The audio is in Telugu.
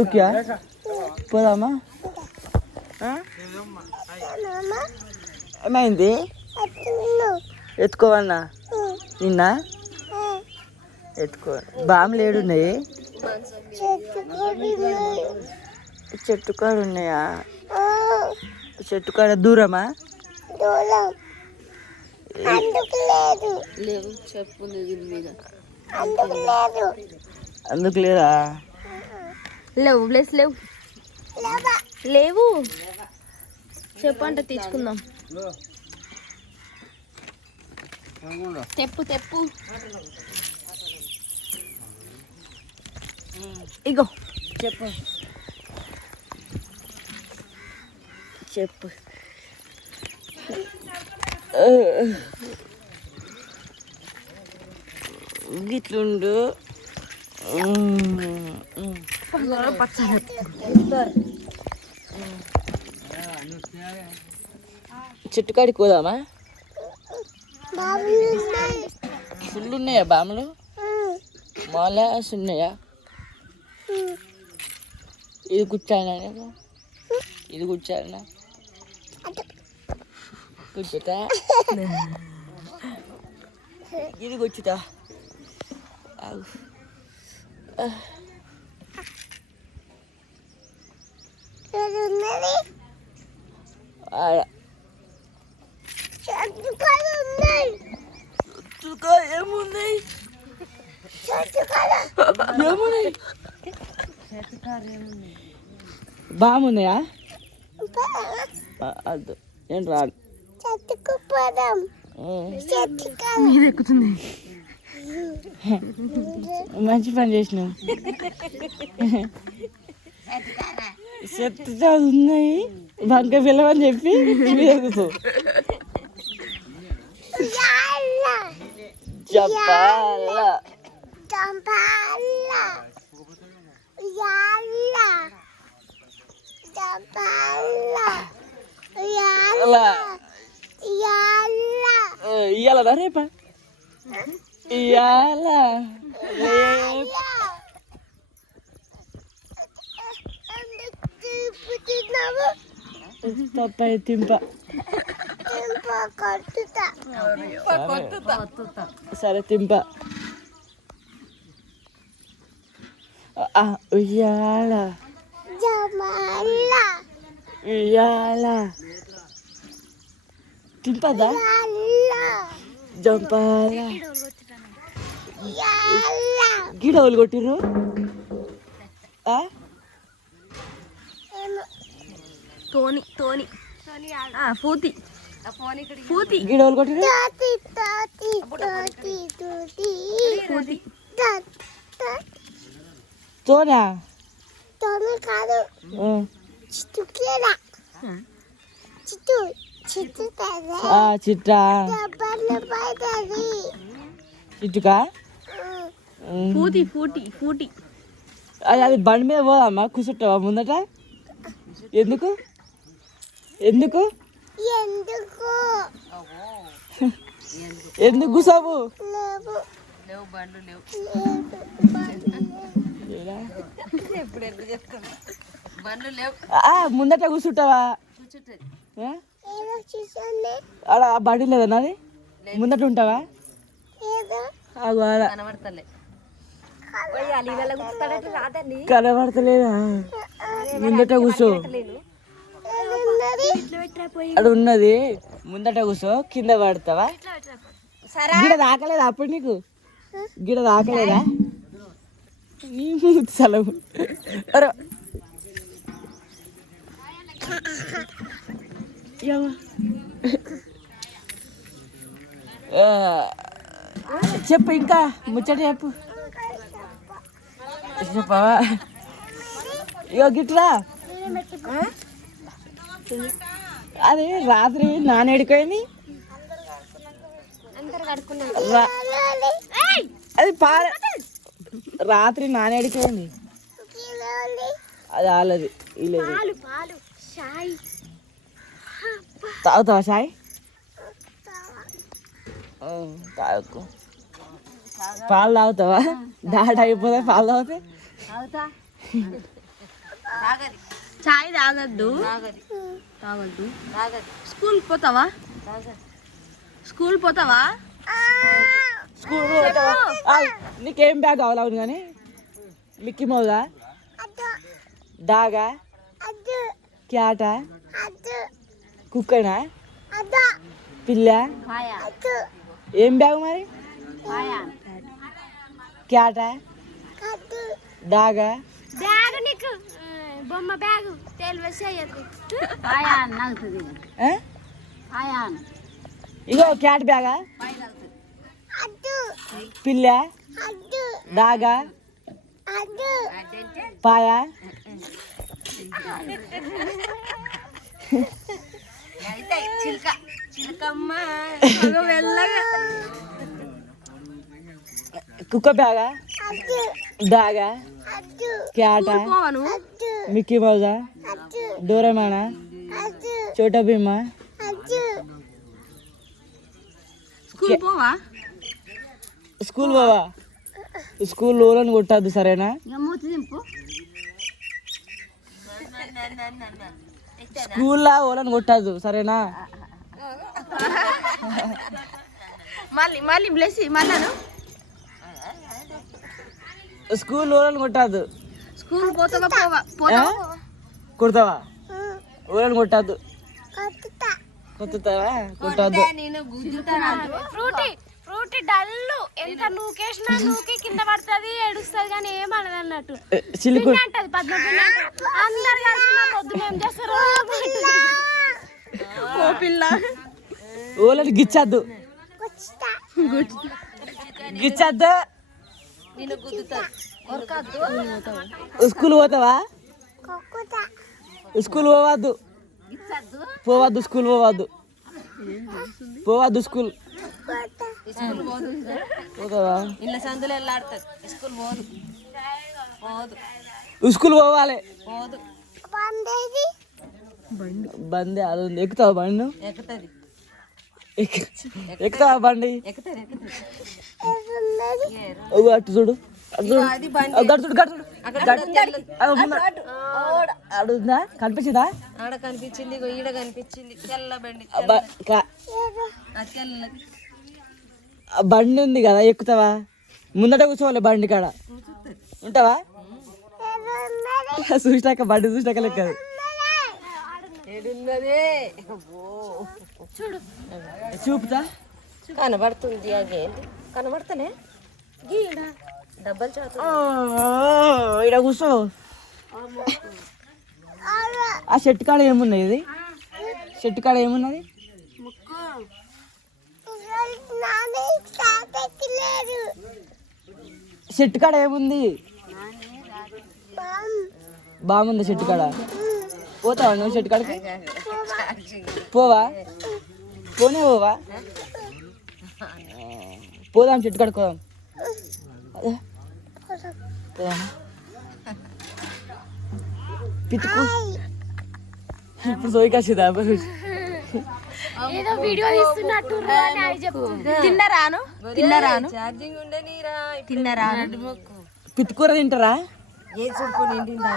ఓకే పోదామా? ఏమైంది? ఎత్తుకోవన్నా నిన్న ఎత్తుకో. బాంబులు ఏడున్నాయి? చెట్టు కాడ ఉన్నాయా? చెట్టు కాడ దూరమా? అందుకు లేదా? లేవు ప్లేస్ లేవు లేవు. చెప్పంట తీసుకుందాం. తెప్పు తెప్పు. ఇగో చెప్పు చెప్పు. గిట్లుండు. చెట్టు కాడికి పోదామా? ఫుల్ ఉన్నాయా బాములు? మాలాస్ ఉన్నాయా? ఇది కూర్చోాలా? ఇది కూర్చోాలా? కూర్చుతా. ఇది కూర్చుతా. ఏమున్నాయి? బాగున్నాయా? అద్దు నేను రాను. ఎక్కుతుంది. మంచి పని చేసినావు. చెత్త ఉన్నాయి బంక పిల్లవని చెప్పి ఎక్కుతూ చెప్పాలా? ఇయ్యాలదా రేపా? ఇయ్యాల తప్పై తింప. సరే తింప. ఉయ్యాల ఉయ్యాల తింపదా? జంపాల గిడవలు కొట్టిర్రు. తోని తోని పూతి పూతి గిడవలు కొట్టిర్రు. తోనా? కాదు చిట్టా చిట్టుకా? పూతి పూటి పూటి. అది బండి మీద పోదామా? కూర్చుంటావా ముందట? ఎందుకు ఎందుకు ఎందుకు కూసావు? ముందట కూర్చుంటావా? అలా బండి లేదా నాది? ముందట ఉంటావా? కనబడతలేదా? ముందట కూర్చో. అది ఉన్నది ముందట కూర్చో. కింద పడతావా? గిడ తాకలేదా అప్పుడు నీకు? గిడ తాకలేదా? నీ సెలవు. చెప్పు ఇంకా ముచ్చట చెప్పు. చెప్పవా? ఇగో గిట్లా అది రాత్రి నానేడిపోయింది. అది రాత్రి నానేడిపోయింది. అది ఆలది ఇలేదు. తాగుతావా సాయి? తాగు. పాలు తాగుతావా? డాట్ అయిపోతే పాలు తాగితే చాయ్ తాగద్దు. తాగద్దు. స్కూల్ పోతావా? స్కూల్ పోతావా? స్కూల్ పోతావా? నీకేం బ్యాగ్ కావాలి? అవును కానీ మిక్కీ మౌజా, డాగా, క్యాటా, కుక్కనా, పిల్ల, ఏం బ్యాగ్ మరి? క్యాటా, డాగా, బ్యాగ్ నీకు బొమ్మ బ్యాగ్ తెలివేసి ఇగో క్యాట్ బ్యాగా, పిల్ల, డాగా, పాయా, కుక్క బ్యాగా, డాగా, క్యాటా, మిక్కీ మౌజా, డోరేమానా, చోటా భీమా. స్కూల్ పోవా? స్కూల్ పోవా? స్కూల్ లోన్ కొట్టద్దు సరేనా? స్కూల్లో ఓలను కొట్టద్దు సరేనా? మళ్ళీ మళ్ళీ బ్లెస్సి మళ్ళాను. స్కూల్ ఓలను కొట్టద్దు. స్కూల్ పోతావా? పోవా? పోతావా? కొడతావా? ఓలను కొట్టద్దు. కొట్టుతావా? కొట్టద్దు. ఫ్రూటీ ఫ్రూటీ డల్లు ఎంత నూకేసినా నూకి కింద పడుతుంది ఏడుస్తుంది కానీ ఏమన్నది అన్నట్టు చిలుకు అంటది. అందరు కలిసి మా పొద్దున ఏం చేస్తారు? ఓ పిల్ల ఓలని గిచ్చద్దు. గిచ్చద్దు. స్కూల్ పోతావా? స్కూల్ పోవద్దు. పోవద్దు. స్కూల్ పోవద్దు. పోవద్దు స్కూల్. పోతావా? ఇళ్ళ సందులో వెళ్ళాడుతుంది. స్కూల్ పోదు. పోదు. స్కూల్ పోవాలి. పోదు. బండి అది ఉంది. ఎక్కుతావా బండి? ఎక్కుతుంది. ఎక్కుతావా బండి? ఎక్కుతుంది. అటు చూడు. అడుగుందా? కనిపించిందా? ఆడ కనిపించింది. ఈడ కనిపించింది. తెల్ల బండి. బండి ఉంది కదా, ఎక్కుతావా? ముందట కూర్చోవాలి బండి కాడ. ఉంటావా? చూసినాక బండి చూసినాక లెక్క. చూపుతా కనబడుతుంది. అదేంటి కనబడతానే? డబ్బలు చదువు. ఇక్కడ కూర్చో. ఆ చెట్టు కాడ ఏమున్నది? ఇది చెట్టు కాడ ఏమున్నది? చెట్టు కాడ ఏముంది? బాగుంది చెట్టు కాడ. పోతావా నువ్వు చెట్టు కాడకి? పోవా? పోనే పోవా? పోదాం చెట్టు కాడకు పోదాం. పితుకు ఇప్పుడు సోయికాసిదా? ఏదో వీడియో ఇస్తున్నట్టు తిన్నరాను. తిన్నరాను. ఛార్జింగ్ ఉండే నీరా. తిన్నరాను. పితుకూర తింటారా? ఏ చూపు నిండిందా?